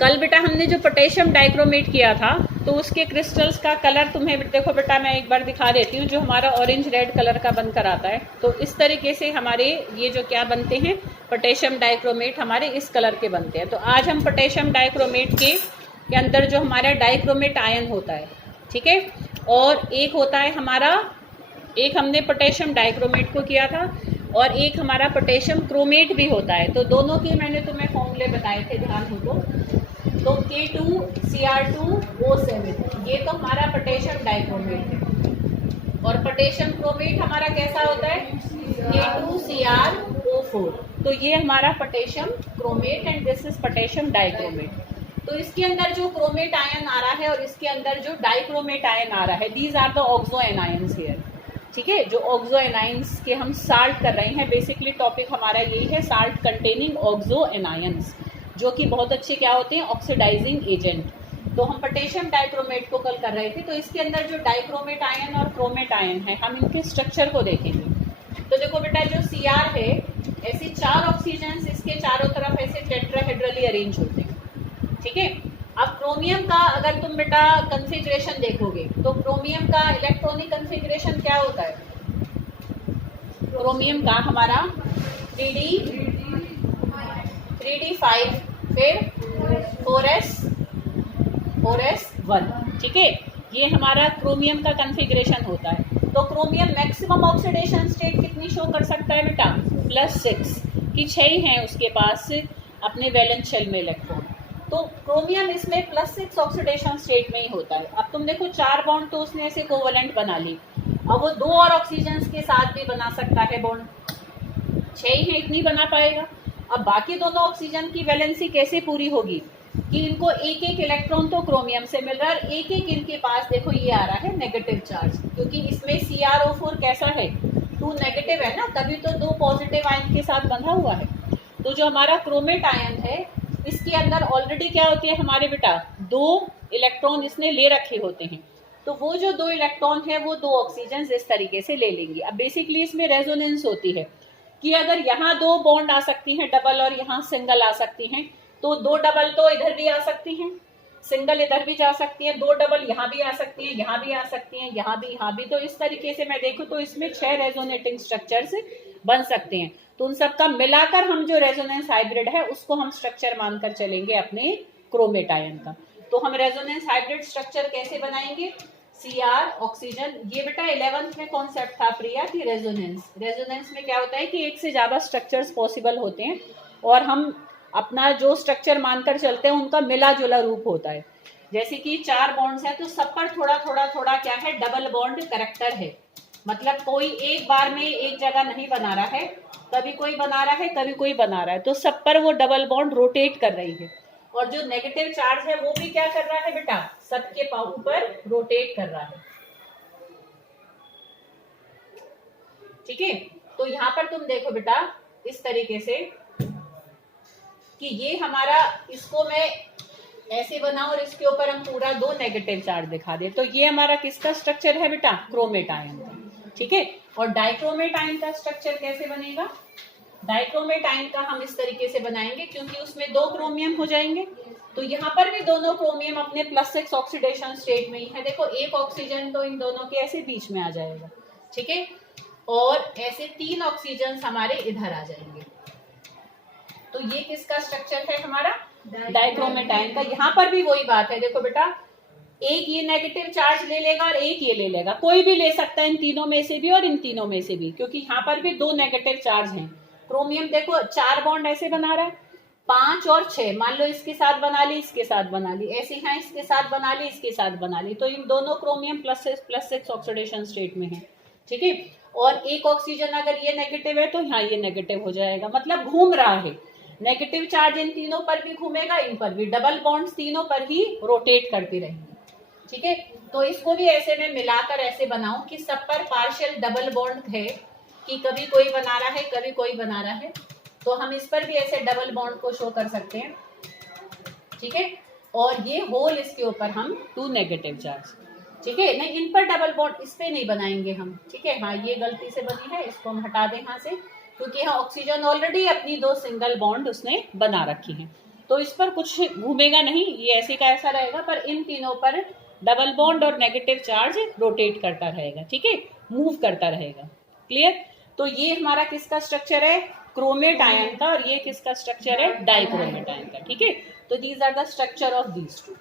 कल बेटा हमने जो पोटेशियम डाइक्रोमेट किया था तो उसके क्रिस्टल्स का कलर तुम्हें देखो बेटा मैं एक बार दिखा देती हूँ, जो हमारा ऑरेंज रेड कलर का बनकर आता है। तो इस तरीके से हमारे ये जो क्या बनते हैं पोटेशियम डाइक्रोमेट हमारे इस कलर के बनते हैं। तो आज हम पोटेशियम डाइक्रोमेट के अंदर जो हमारा डाइक्रोमेट आयन होता है, ठीक है, और एक होता है हमारा, एक हमने पोटेशियम डाइक्रोमेट को किया था और एक हमारा पोटेशियम क्रोमेट भी होता है। तो दोनों के मैंने तुम्हें फॉर्मूले बताए थे, ध्यान हो तो K2Cr2O7 ये तो हमारा पोटेशियम डाइक्रोमेट है। और पोटेशियम क्रोमेट हमारा कैसा होता है K2Cr O4। तो ये हमारा potassium chromate and this is potassium dichromate. तो इसके अंदर जो क्रोमेट आयन आ रहा है और इसके अंदर जो डाइक्रोमेट आयन आ रहा है, these are the oxo anions here, ठीक है। जो ऑक्सो एनायंस के हम साल्ट कर रहे हैं, बेसिकली टॉपिक हमारा यही है, साल्ट कंटेनिंग ऑक्सो एनायंस, जो कि बहुत अच्छे क्या होते हैं ऑक्सीडाइजिंग एजेंट। तो हम पोटेशियम डाइक्रोमेट को कल कर रहे थे। तो इसके अंदर जो डाइक्रोमेट आयन और क्रोमेट आयन है, हम इनके स्ट्रक्चर को देखेंगे। तो देखो बेटा जो Cr है, ऐसे 4 ऑक्सीजन इसके चारों तरफ ऐसे टेट्राहेड्रली अरेंज होते हैं, ठीक है। अब क्रोमियम का अगर तुम बेटा कन्फिग्रेशन देखोगे तो क्रोमियम का इलेक्ट्रॉनिक कन्फिग्रेशन क्या होता है, क्रोमियम का हमारा 3d5 फिर 4s1, ठीक है। ये हमारा क्रोमियम का कन्फिग्रेशन होता है। तो क्रोमियम मैक्सिमम ऑक्सीडेशन स्टेट कितनी शो कर सकता है बेटा, +6 की 6 ही है उसके पास अपने वैलेंस शेल में इलेक्ट्रॉन। तो क्रोमियम इसमें +6 ऑक्सीडेशन स्टेट में ही होता है। अब तुम देखो 4 बॉन्ड तो उसने ऐसे कोवलेंट बना ली, अब वो 2 और ऑक्सीजन के साथ भी बना सकता है बॉन्ड, 6 ही है इतनी बना पाएगा। अब बाकी दोनों ऑक्सीजन की वैलेंसी कैसे पूरी होगी कि इनको एक एक इलेक्ट्रॉन तो क्रोमियम से मिल रहा है, एक एक इनके पास देखो ये आ रहा है नेगेटिव चार्ज, क्योंकि इसमें CrO4 कैसा है 2 नेगेटिव है ना, तभी तो 2 पॉजिटिव आयन के साथ बंधा हुआ है। तो जो हमारा क्रोमेट आयन है इसके अंदर ऑलरेडी क्या होती है हमारे बेटा 2 इलेक्ट्रॉन इसने ले रखे होते हैं। तो वो जो 2 इलेक्ट्रॉन है वो 2 ऑक्सीजन इस तरीके से ले लेंगे। अब बेसिकली इसमें रेजोनेंस होती है कि अगर यहाँ 2 बॉन्ड आ सकती हैं डबल और यहाँ सिंगल आ सकती हैं, तो 2 डबल तो इधर भी आ सकती हैं, सिंगल इधर भी जा सकती है, 2 डबल यहाँ भी आ सकती है, यहाँ भी आ सकती हैं, यहाँ भी। तो इस तरीके से मैं देखूँ तो इसमें 6 रेजोनेटिंग स्ट्रक्चर्स बन सकते हैं। तो उन सबका मिलाकर हम जो रेजोनेंस हाइब्रिड है उसको हम स्ट्रक्चर मानकर चलेंगे अपने क्रोमेट आयन का। तो हम रेजोनेंस हाइब्रिड स्ट्रक्चर कैसे बनाएंगे, Cr ऑक्सीजन, ये बेटा 11th में कॉन्सेप्ट था प्रिया की रेजोनेंस में क्या होता है कि एक से ज्यादा स्ट्रक्चर्स पॉसिबल होते हैं और हम अपना जो स्ट्रक्चर मानकर चलते हैं उनका मिला जुला रूप होता है। जैसे कि 4 बॉन्ड्स हैं तो सब पर थोड़ा थोड़ा थोड़ा क्या है डबल बॉन्ड करेक्टर है, मतलब कोई एक बार में एक जगह नहीं बना रहा है, कभी कोई बना रहा है कभी कोई बना रहा है, तो सब पर वो डबल बॉन्ड रोटेट कर रही है। और जो नेगेटिव चार्ज है वो भी क्या कर रहा है बेटा, सबके ऊपर रोटेट कर रहा है, ठीक है। तो यहाँ पर तुम देखो बेटा इस तरीके से कि ये हमारा, इसको मैं ऐसे बनाऊं और इसके ऊपर हम पूरा 2 नेगेटिव चार्ज दिखा दे, तो ये हमारा किसका स्ट्रक्चर है बेटा, क्रोमेट आयन का, ठीक है। और डाइक्रोमेट आयन का स्ट्रक्चर कैसे बनेगा, डाइक्रोमेट आयन का हम इस तरीके से बनाएंगे क्योंकि उसमें 2 क्रोमियम हो जाएंगे। तो यहाँ पर भी दोनों क्रोमियम अपने +6 ऑक्सीडेशन स्टेट में ही है। देखो एक ऑक्सीजन तो इन दोनों के ऐसे बीच में आ जाएगा, ठीक है, और ऐसे 3 ऑक्सीजन हमारे इधर आ जाएंगे। तो ये किसका स्ट्रक्चर है हमारा, डाइक्रोमेट आयन का। यहाँ पर भी वही बात है, देखो बेटा एक ये नेगेटिव चार्ज ले लेगा और एक ये ले लेगा, कोई भी ले सकता है इन तीनों में से भी और इन तीनों में से भी, क्योंकि यहाँ पर भी 2 नेगेटिव चार्ज हैं। क्रोमियम देखो 4 बॉन्ड ऐसे बना रहा है, 5 और 6, मान लो इसके साथ बना ली इसके साथ बना ली, ऐसे यहाँ इसके साथ बना ली इसके साथ बना ली, तो इन दोनों क्रोमियम +6 ऑक्सीडेशन स्टेट में है, ठीक है। और एक ऑक्सीजन अगर ये नेगेटिव है तो यहाँ ये नेगेटिव हो जाएगा, मतलब घूम रहा है, नेगेटिव चार्ज इन तीनों पर भी घूमेगा, इन पर भी, डबल बॉन्ड्स तीनों पर ही रोटेट करती रहेंगी, ठीक है। तो इसको भी ऐसे में मिलाकर ऐसे बनाऊं कि सब पर पार्शियल डबल बॉन्ड है, कि कभी कोई बना रहा है कभी कोई बना रहा है, तो हम इस पर भी ऐसे डबल बॉन्ड को शो कर सकते हैं, ठीक है। और ये होल इसके ऊपर हम 2 नेगेटिव चार्ज, ठीक है। नहीं इन पर डबल बॉन्ड इस पे नहीं बनाएंगे हम, ठीक है। हाँ ये गलती से बनी है, इसको हम हटा दें यहाँ से, क्योंकि यहाँ ऑक्सीजन ऑलरेडी अपनी 2 सिंगल बॉन्ड उसने बना रखी है। तो इस पर कुछ घूमेगा नहीं, ये ऐसे का ऐसा रहेगा, पर इन तीनों पर डबल बॉन्ड और नेगेटिव चार्ज रोटेट करता रहेगा, ठीक है, मूव करता रहेगा। क्लियर? तो ये हमारा किसका स्ट्रक्चर है? क्रोमेट आयन का, और ये किसका स्ट्रक्चर है? डाइक्रोमेट आयन का, ठीक है। तो these are the structure of these to.